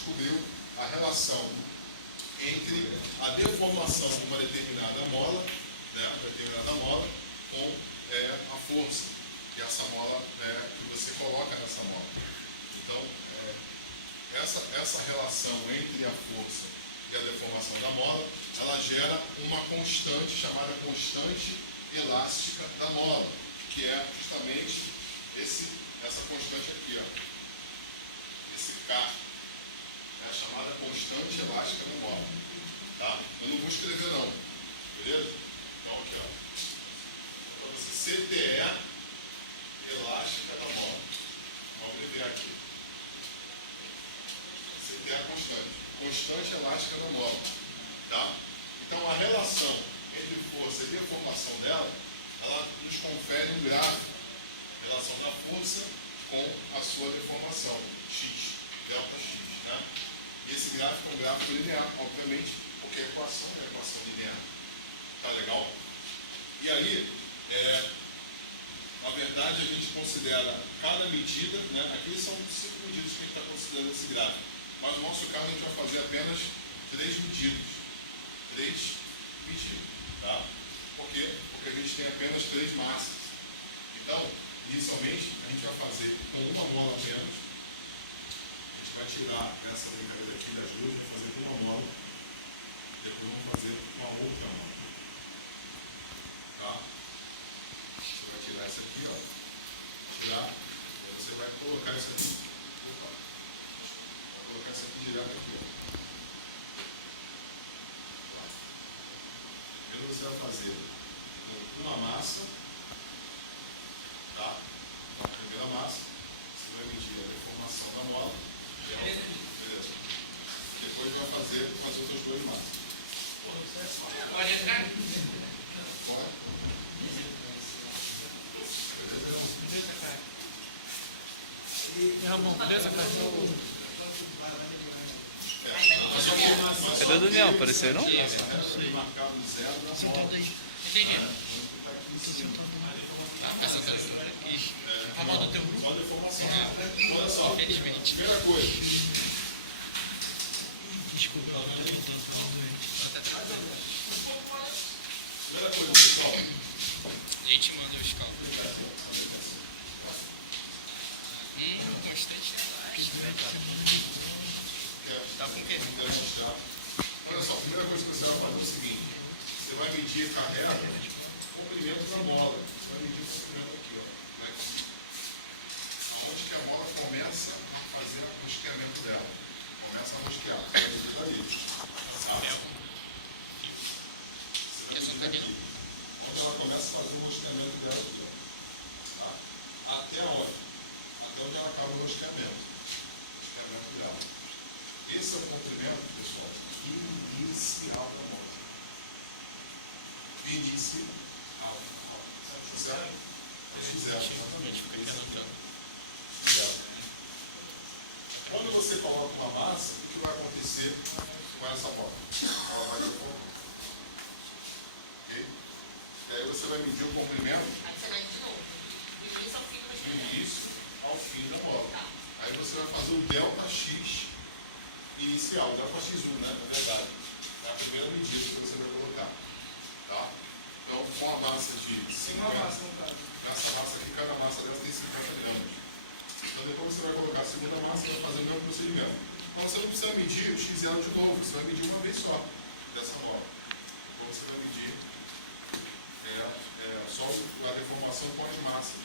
descobriu a relação entre a deformação de uma determinada mola, né, com a força que essa mola, que você coloca nessa mola. Então, essa relação entre a força e a deformação da mola, ela gera uma constante chamada constante elástica da mola, que é justamente essa constante aqui, ó. Esse K, é a chamada constante elástica da mola. Tá? Eu não vou escrever não, beleza? Então aqui, ó. Então, CTE elástica da mola. Vamos abreviar aqui. CTE é constante elástica da mola. Tá? Então a relação entre força e deformação dela, ela nos confere um gráfico, relação da força com a sua deformação, x, delta x, né? E esse gráfico é um gráfico linear, obviamente, porque a equação é a equação linear. Tá legal? E aí, na verdade, a gente considera cada medida, né? Aqui são 5 medidas que a gente está considerando esse gráfico, mas no nosso caso a gente vai fazer apenas 3 medidas. 3 medidas, tá? Por quê? Porque a gente tem apenas 3 massas. Então, inicialmente, a gente vai fazer com uma mola menos. A gente vai tirar essa brincadeira aqui das duas, vai fazer com uma mola. Depois vamos fazer com a outra mola. Tá? A gente vai tirar essa aqui, ó. Tirar. E aí você vai colocar isso aqui. Opa. Vai colocar isso aqui direto aqui, ó. Tá. Primeiro você vai fazer com uma massa. Tá? Então, a primeira massa, você vai medir a deformação da mola. Beleza. Depois vai fazer com as outras 2 massas. Pode entrar? Pode. Beleza, cara. E Ramon, beleza, cara? É do Daniel, apareceu não? Marcado 0 na mola. Entendi. Ramon, do teu grupo? Só deformação. Olha só. Infelizmente. Primeira coisa. Desculpa, eu tô tentando falar doente. Primeira coisa, pessoal. A gente manda os cálculos. Constante tá com o quê? Demonstrar. Olha só, a primeira coisa que você vai fazer é o seguinte: você vai medir com a reta o comprimento da mola. Você vai medir o comprimento aqui, ó. Aqui. Onde que a mola começa a fazer o rosqueamento dela. Começa a rosquear. Você vai medir daí. Tá? Você vai medir aqui. Onde ela começa a fazer o rosqueamento dela aqui, ó. Tá? Até onde? Até onde ela acaba o rosqueamento. Rosqueamento dela. Esse é o comprimento, pessoal, inicial da mola. Inicial. Certo? X0, exatamente. Zero. Quando você coloca uma massa, o que vai acontecer com essa bola? Ela vai deformar. Ok? E aí você vai medir o comprimento Aí você mede de novo. Do início ao fim do do início ao fim da bola. Aí você vai fazer o delta X inicial, delta X1, né? Na verdade. É a primeira medida que você vai colocar. Tá? Então, com a massa de 50, essa massa aqui, cada massa dessa tem 50 gramas. Então, depois você vai colocar a segunda massa e vai fazer o mesmo procedimento. Então, você não precisa medir o X0 de novo, você vai medir uma vez só dessa bola. Então, você vai medir só a deformação com as massas.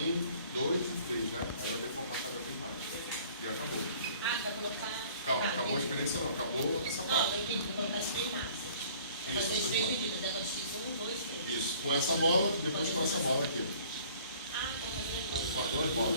1, 2 e 3, né? Aí a deformação da massa. E acabou. Ah, vai colocar. Calma, acabou a experiência não, acabou essa Não, parte. eu entendi, vou colocar as 3 massas. Vou fazer as 3 medidas, delta X1, 2 e 3. Isso, com essa mola, depois com essa mola aqui. Ah, vou fazer depois. Fator de bola.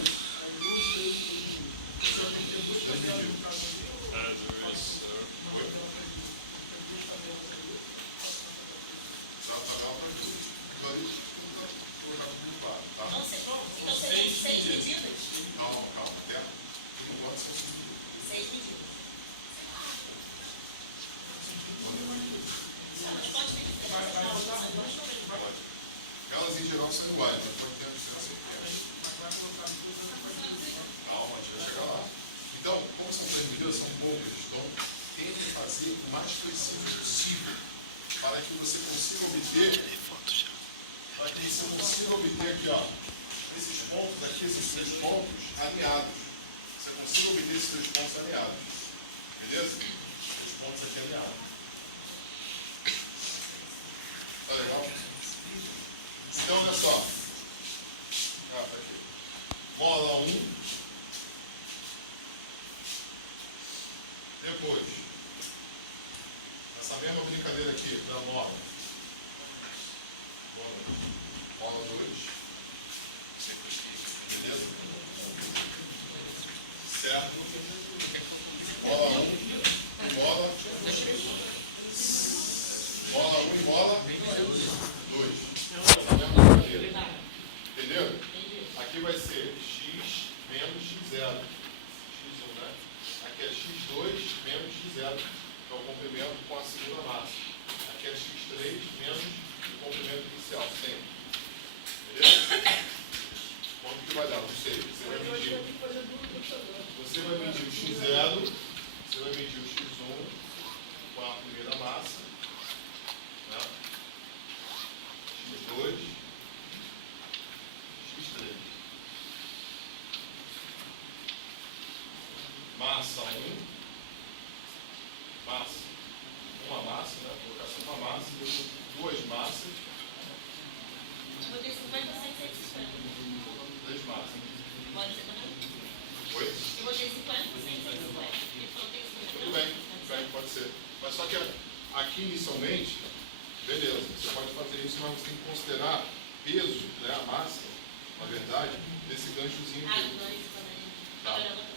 Tá? Nossa, é bom? Então seriam 6 medidas? Calma, até. Não pode ser 6 medidas. Mas pode medir. Elas em geral são iguais, mas pode ter a diferença pequena. mais preciso possível para que você consiga obter, aqui, ó, esses pontos aqui, esses 3 pontos alinhados. Você consiga obter esses 3 pontos alinhados. Beleza? 3 pontos aqui alinhados. Tá legal? Então, olha só. Tá aqui. Mola 1. Depois, essa mesma brincadeira aqui da mola. Mola 2. Beleza? Certo? Mola 1 e mola. Mola 1 e mola 2. Essa mesma brincadeira. Entendeu? Aqui vai ser x menos x0. x1, né? Aqui é x2 menos x0, que é o comprimento com a segunda massa. Aqui é x3 menos o comprimento inicial, sempre. Beleza? Quanto que vai dar? Não sei. Você vai medir o x0, você vai medir o x1 com a primeira massa, né? x2, x3. Massa 1, uma massa, né? Colocar só uma massa, depois 2 massas, Vou ter 50 ou 150. 3 massas. Pode ser também? Oi? Eu vou ter 50 ou 150. Porque só tem 50. Tudo bem, pode ser. Mas só que aqui inicialmente, beleza, você pode fazer isso, mas você tem que considerar peso, né? A massa, na verdade, desse ganchozinho Ah, aqui. não, isso também. Tá. Agora eu vou ter.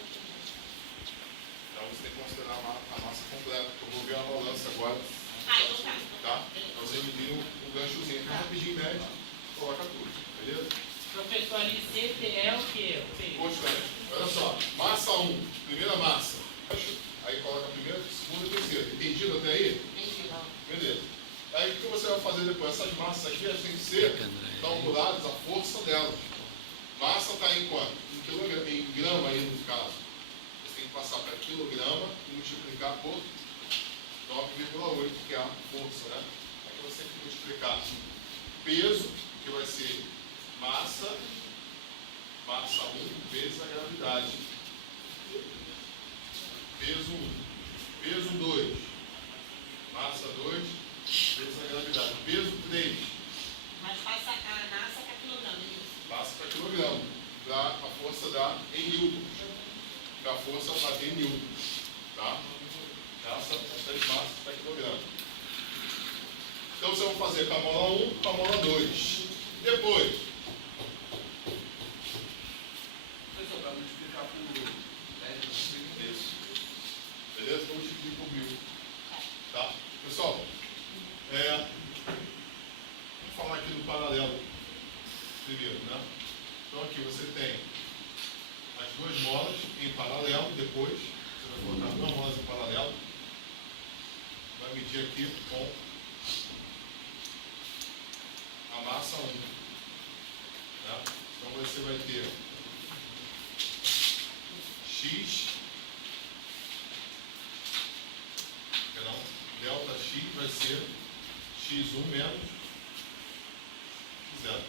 Então você tem que considerar a massa completa. Eu vou ver a balança agora. Ah, então tá. Tá? Então você elimina o ganchozinho. Então rapidinho mede, coloca tudo. Beleza? Professor, ali CT é o que? Constante. Olha só. Massa 1. Primeira massa. Aí coloca a primeira, segunda e terceira. Entendido até aí? Entendi, ó. Beleza. Aí o que você vai fazer depois? Essas massas aqui elas têm que ser calculadas a força delas. Massa está em quanto? Em quilograma, em grama aí no caso. Você tem que passar para quilograma e multiplicar por 9,8, que é a força, né? Aqui você tem que multiplicar peso, que vai ser massa 1 vezes a gravidade. Peso 1. Peso 2. Massa 2 vezes a gravidade. Peso 3. Mas passa a massa para quilograma, é isso? Passa para quilograma. A força dá em newtons. A força bater em newtons. Tá? Essa as 3 massas para quilograma. Então você vai fazer com a mola 1 com a mola 2. Depois. Professor, para multiplicar por 10 Isso. Beleza? Então multiplica por 1000. Tá? Pessoal, vamos falar aqui do paralelo primeiro, né? Então aqui você tem as 2 molas em paralelo, depois você vai colocar 2 molas em paralelo, vai medir aqui com a massa 1. Né? Então você vai ter x, delta x vai ser x1 menos x0.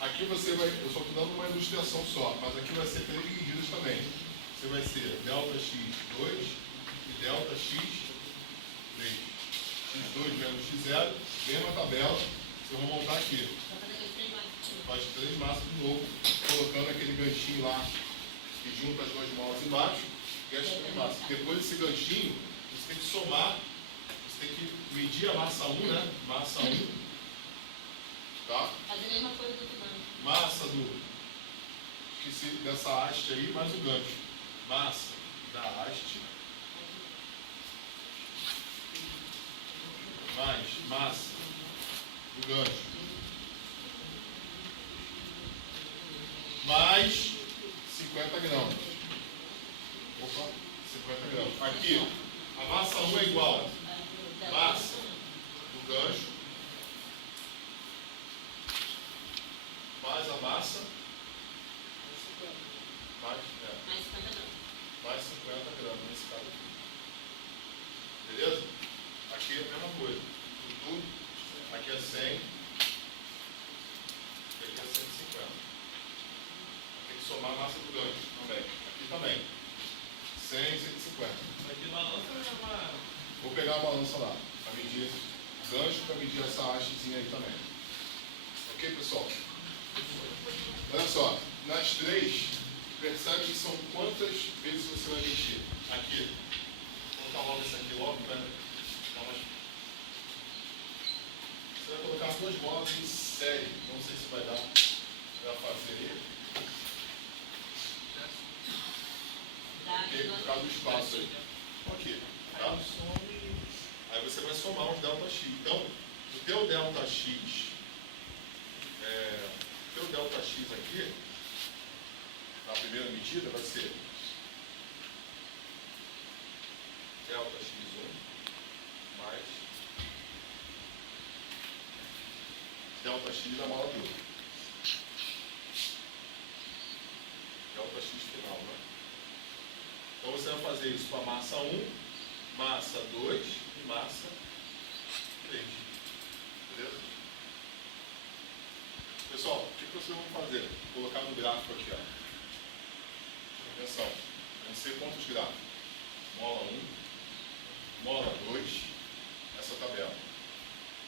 Aqui você vai, eu só estou dando uma ilustração só, mas aqui vai ser 3 medidas também. Você vai ser delta x2 e delta x3. x2 menos x0, mesma tabela, eu vou montar aqui. Vou fazer aqueles 3 massas. Faz 3 massas de novo, colocando aquele ganchinho lá que junta as 2 molas embaixo e as 3 massas. Depois desse ganchinho, você tem que somar, você tem que medir a massa 1, né? Massa 1. Tá? Fazer a mesma coisa do que mano. Massa dessa haste aí, mais o gancho. Massa da haste mais massa do gancho mais 50 gramas. Opa, 50 gramas. Aqui, a massa 1 é igual a massa do gancho mais a massa Mais 50 gramas. mais 50 gramas nesse caso aqui. Beleza? aqui é 100, e aqui é 150. Tem que somar a massa do gancho também. Aqui também. 100 e 150. Mas de balança é uma... Vou pegar a balança lá, para medir gancho, para medir essa hastezinha aí também. Ok, pessoal? Olha só, nas 3, percebe que são quantas vezes você vai mexer. Aqui. Vou colocar logo isso aqui logo, para dar umas... Você vai colocar as 2 bolas em série. Não sei se vai dar para fazer. Ok, por causa do espaço aí. Ok, tá? Aí você vai somar os delta x. Então, o teu delta x, aqui, na primeira medida, vai ser delta x1 mais delta x da mola 2. Delta x final, né? Então você vai fazer isso com a massa 1, massa 2 e massa 3. Beleza? Pessoal, o que vocês vão fazer? Vou colocar no gráfico aqui, ó. Atenção, vão ser quantos gráficos? Mola 1, mola 2, essa tabela.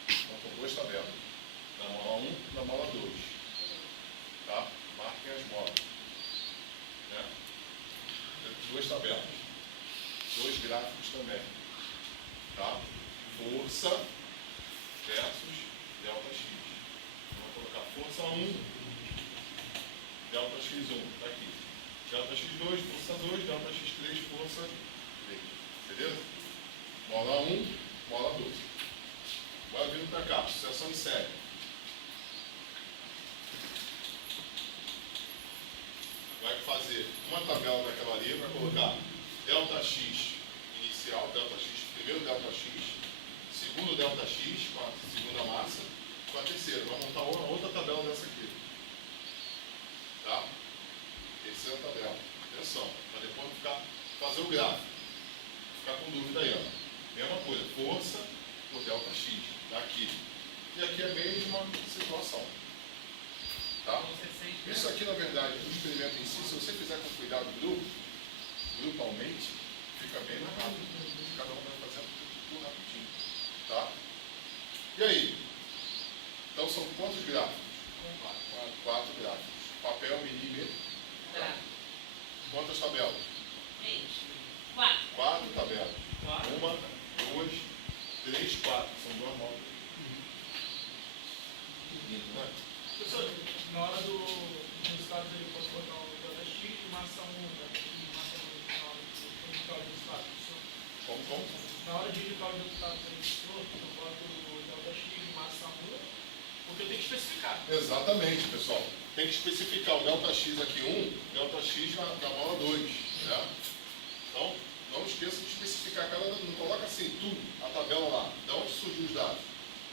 Então são 2 tabelas. Da mola 1 e da mola 2. Tá? Marquem as molas. Né? 2 tabelas. 2 gráficos também. Tá? Força versus delta x. Vamos colocar força 1, delta x1, está aqui. Delta x2, força 2, delta x3, força 3. Beleza? Mola 1, mola 2. Agora vindo para cá, sucessão de série. Vai fazer uma tabela daquela ali, vai colocar delta x inicial, delta x, primeiro delta x, segundo delta x, com a segunda massa, com a terceira. Vai montar outra tabela dessa aqui. Tá? Terceira tabela. Atenção, para depois fazer o gráfico. Ficar com dúvida aí, ó. Mesma coisa, força por delta x, daqui. E aqui é a mesma situação. Tá? Isso aqui, na verdade, o experimento em si, se você fizer com cuidado grupalmente, fica bem mais rápido. Cada um vai fazendo tudo rapidinho. Tá? E aí? Então são quantos gráficos? 4 gráficos. Papel, milímetro. Quantas tabelas? 3, 4. 4 tabelas. 1, 2, 3, 4. São 2 molas. Lindo, né? Professor, na hora do resultado ele pode botar o delta x, massa 1, massa 2, na hora de indicar o resultado, professor. Como? Na hora de indicar o resultado para o professor, eu boto o delta x, massa 1, porque eu tenho que especificar. Exatamente, pessoal. Tem que especificar o delta x aqui 1, delta x na mola 2. Né? Então, não esqueça de especificar cada. Não coloca assim tudo, a tabela lá. De onde surgiu os dados?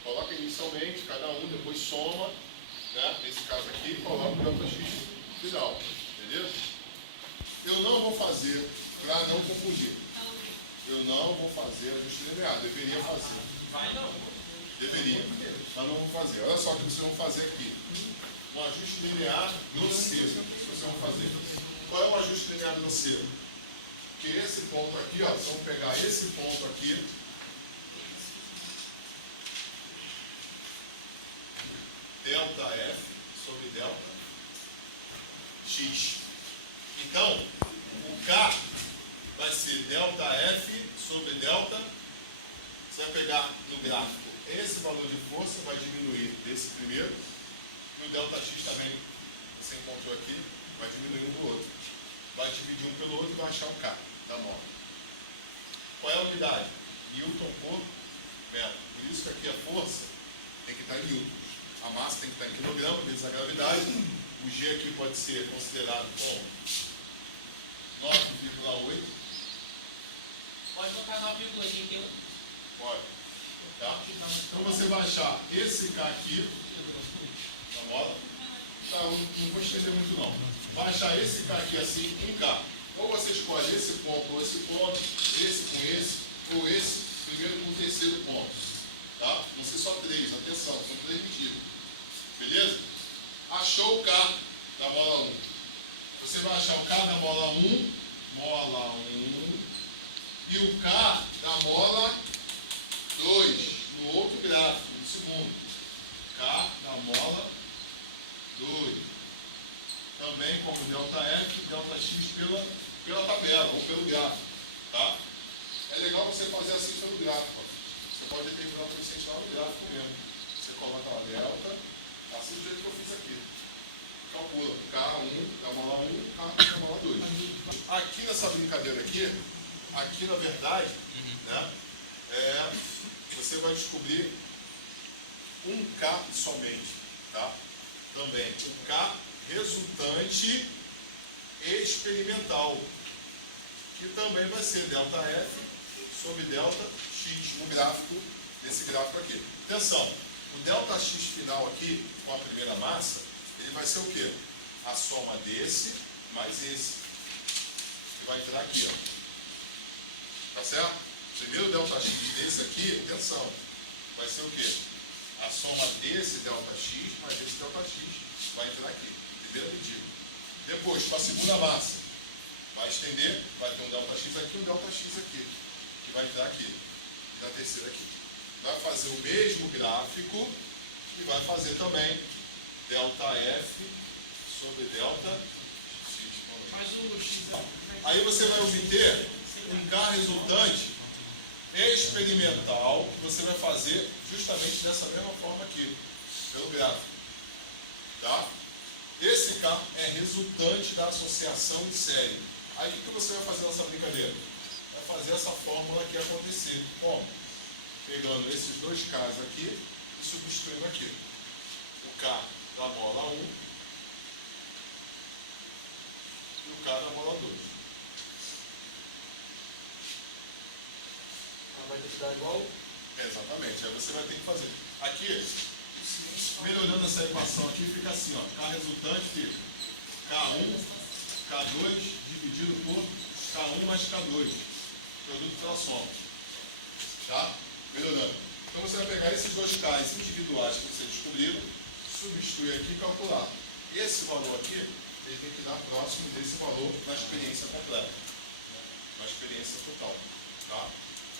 Coloca inicialmente, cada um, depois soma. Né? Nesse caso aqui, coloca o delta x final. Beleza? Eu não vou fazer, para não confundir. Eu não vou fazer ajuste linear. Deveria fazer. Vai não. Deveria. Mas não vou fazer. Olha só o que vocês vão fazer aqui. Um ajuste linear grosseiro. Que vocês vão fazer. Qual é o ajuste linear grosseiro? Porque esse ponto aqui, ó, vocês vão pegar esse ponto aqui. Delta F sobre delta X. Então, o K vai ser delta F sobre delta. Você vai pegar no gráfico esse valor de força, vai diminuir desse primeiro. E o delta X também, você encontrou aqui, vai diminuir um do outro. Vai dividir um pelo outro e vai achar o K da mola. Qual é a unidade? Newton por metro. Por isso que aqui a força tem que estar em newton. A massa tem que estar em quilograma, vezes a gravidade. O G aqui pode ser considerado como 9,8. Pode botar 9,81. Pode. Tá? Então você vai achar esse K aqui, na mola. Tá, eu não vou estender muito não. Vai achar esse K aqui assim, em K. Ou você escolhe esse ponto ou esse ponto, esse com esse, ou esse primeiro com o terceiro ponto. Tá? vão ser só 3, atenção, são 3 medidas. Beleza? Achou o K da mola 1. Você vai achar o K da mola 1, e o K da mola 2, no outro gráfico, no segundo. K da mola 2. Também como ΔF, ΔX pela tabela ou pelo gráfico. Tá? É legal você fazer assim pelo gráfico. Ó. Você pode determinar o percentual no gráfico mesmo. Você coloca lá delta, assim do jeito que eu fiz aqui. Calcula K1 da mola 1, K da mola 2. Aqui nessa brincadeira aqui na verdade, né, você vai descobrir um K somente, tá? Também um K resultante experimental, que também vai ser ΔF sobre ΔX no gráfico, nesse gráfico aqui. Atenção, o ΔX final aqui, com a primeira massa, ele vai ser o quê? A soma desse mais esse, que vai entrar aqui, ó. Tá certo? Primeiro ΔX desse aqui, atenção, vai ser o quê? A soma desse ΔX mais esse ΔX vai entrar aqui, primeira medida. Depois, para a segunda massa, vai estender, vai ter um ΔX aqui e um ΔX aqui, que vai entrar aqui, e na terceira aqui. Vai fazer o mesmo gráfico e vai fazer também ΔF sobre ΔX. Mas o X Aí você vai obter um K resultante experimental, que você vai fazer justamente dessa mesma forma aqui, pelo gráfico. Tá? Esse K é resultante da associação em série. Aí o que você vai fazer nessa brincadeira? Vai fazer essa fórmula aqui acontecer. Como? Pegando esses dois Ks aqui e substituindo aqui. O K da mola 1 e o K da mola 2. vai ter que dar igual. Exatamente, aí você vai ter que fazer. Aqui, melhorando essa equação aqui, fica assim, ó. K resultante fica K1, K2 dividido por K1 mais K2. Produto pela soma. Tá? Melhorando. Então você vai pegar esses dois Ks individuais que você descobriu, substituir aqui e calcular. Esse valor aqui, ele tem que dar próximo desse valor na experiência completa. Na experiência total. Tá?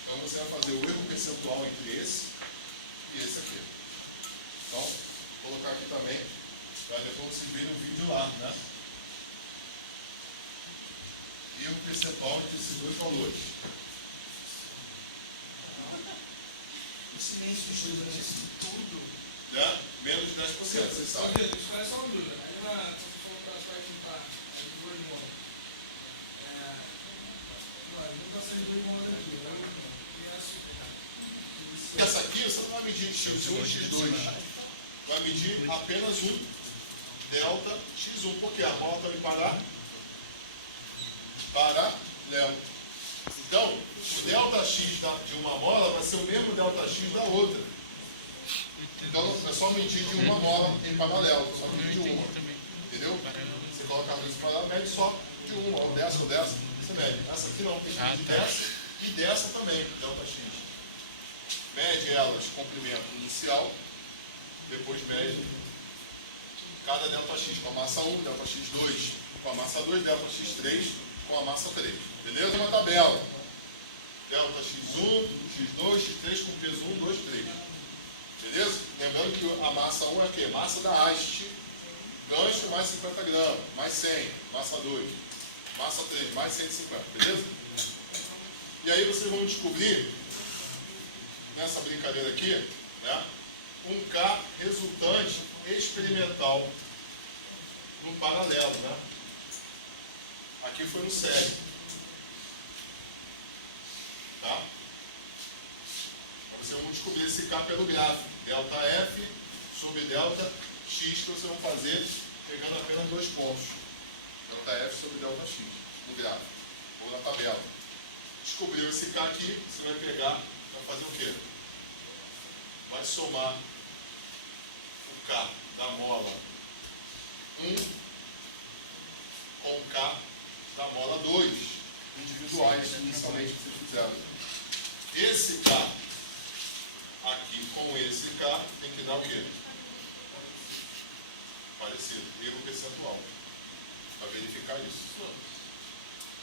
Então você vai fazer o erro percentual entre esse e esse aqui. Então, vou colocar aqui também, para depois vocês verem o vídeo lá, né? Erro percentual entre esses dois valores. O silêncio usa isso tudo. Né? Menos de 10%, vocês sabem. Isso parece só uma dúvida. Aí você falou que você vai juntar duas molas. Não está sendo duas molas aqui. Essa aqui você não vai medir x1 e x2. Vai medir apenas um delta x1. Por quê? A mola está em paralelo. Então, o delta x de uma mola vai ser o mesmo delta x da outra. Então, é só medir de uma mola em paralelo. Só medir de uma. Entendeu? Você coloca a luz em paralelo, mede só de uma. Ou dessa, você mede. Essa aqui não, tem que medir dessa e dessa também, delta x. Mede elas comprimento inicial, depois mede cada ΔX com a massa 1, ΔX2 com a massa 2, ΔX3 com a massa 3. Beleza? Uma tabela. ΔX1, X2, X3 com peso 1, 2, 3. Beleza? Lembrando que a massa 1 é o quê? Massa da haste. Gancho mais 50 gramas, mais 100, massa 2. Massa 3, mais 150. Beleza? E aí vocês vão descobrir nessa brincadeira aqui, né, um K resultante experimental no paralelo, né? Aqui foi no série. Tá? Vocês vão descobrir esse K pelo gráfico. Delta F sobre delta X que vocês vão fazer pegando apenas dois pontos. Delta F sobre delta X no gráfico ou na tabela. Descobriu esse K aqui, você vai pegar. Vai fazer o quê? Vai somar o K da mola 1 com o K da mola 2, individuais, inicialmente, que vocês fizeram. Esse K aqui com esse K tem que dar o quê? Parecido. Erro percentual. Para verificar isso.